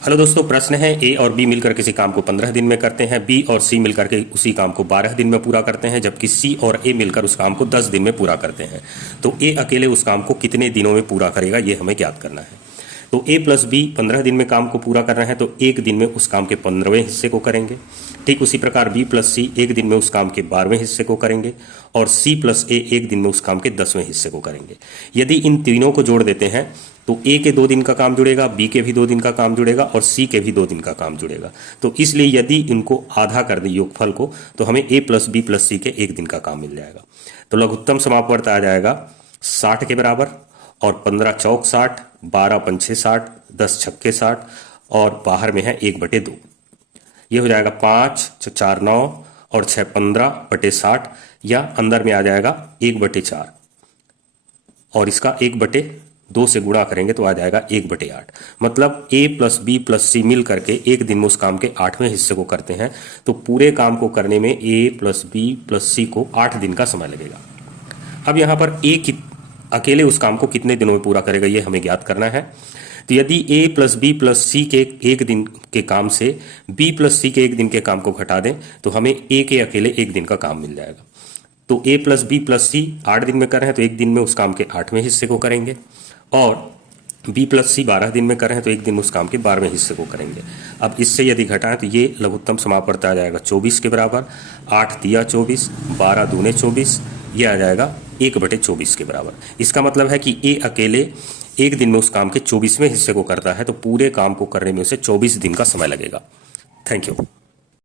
Hello दोस्तों, प्रश्न है ए और बी मिलकर किसी काम को 15 दिन में करते हैं, बी और सी मिलकर के उसी काम को 12 दिन में पूरा करते हैं, जबकि सी और ए मिलकर उस काम को 10 दिन में पूरा करते हैं। तो ए अकेले उस काम को कितने दिनों में पूरा करेगा, ये हमें ज्ञात करना है। तो ए प्लस बी 15 दिन में काम को पूरा करना है, तो एक दिन में उस काम के 15वें हिस्से को करेंगे। ठीक उसी प्रकार बी प्लस सी एक दिन में उस काम के 12वें हिस्से को करेंगे, और सी प्लस ए एक दिन में उस काम के 10वें हिस्से को करेंगे। यदि इन तीनों को जोड़ देते हैं तो ए के 2 दिन का काम जुड़ेगा, बी के भी 2 दिन का काम जुड़ेगा, और सी के भी 2 दिन का काम जुड़ेगा। तो इसलिए यदि इनको आधा कर दें योगफल को, तो हमें ए प्लस बी प्लस सी के एक दिन का काम मिल जाएगा। तो लघुत्तम समापवर्त आ जाएगा 60 के बराबर, और 15 चौक 60, 12 पंछे 60, 10 छक्के 60, और बाहर में है 1/2। ये हो जाएगा 5 4 9 और 6 15/60, या अंदर में आ जाएगा 1/4, और इसका 1/2 से गुणा करेंगे तो आ जाएगा 1/8। मतलब ए प्लस बी प्लस सी मिल करके एक दिन में उस काम के 8वें हिस्से को करते हैं। तो पूरे काम को करने में ए प्लस बी प्लस सी को 8 दिन का समय लगेगा। अब यहाँ पर ए अकेले उस काम को कितने दिनों में पूरा करेगा, ये हमें ज्ञात करना है। तो यदि ए प्लस बी प्लस सी के एक दिन के काम से बी प्लस सी के एक दिन के काम को घटा दें, तो हमें ए के अकेले एक दिन का काम मिल जाएगा। तो ए प्लस बी प्लस सी 8 दिन में कर रहे हैं, तो एक दिन में उस काम के 8वें हिस्से को करेंगे, और बी प्लस सी 12 दिन में कर रहे हैं, तो एक दिन में उस काम के 12वें हिस्से को करेंगे। अब इससे यदि घटाएं तो ये लघुत्तम समापवर्त आ जाएगा 24 के बराबर, 8 तिया 24, 12 दूने 24, ये आ जाएगा 1/24 के बराबर। इसका मतलब है कि ए अकेले एक दिन में उस काम के 24वें हिस्से को करता है, तो पूरे काम को करने में उसे 24 दिन का समय लगेगा। Thank you.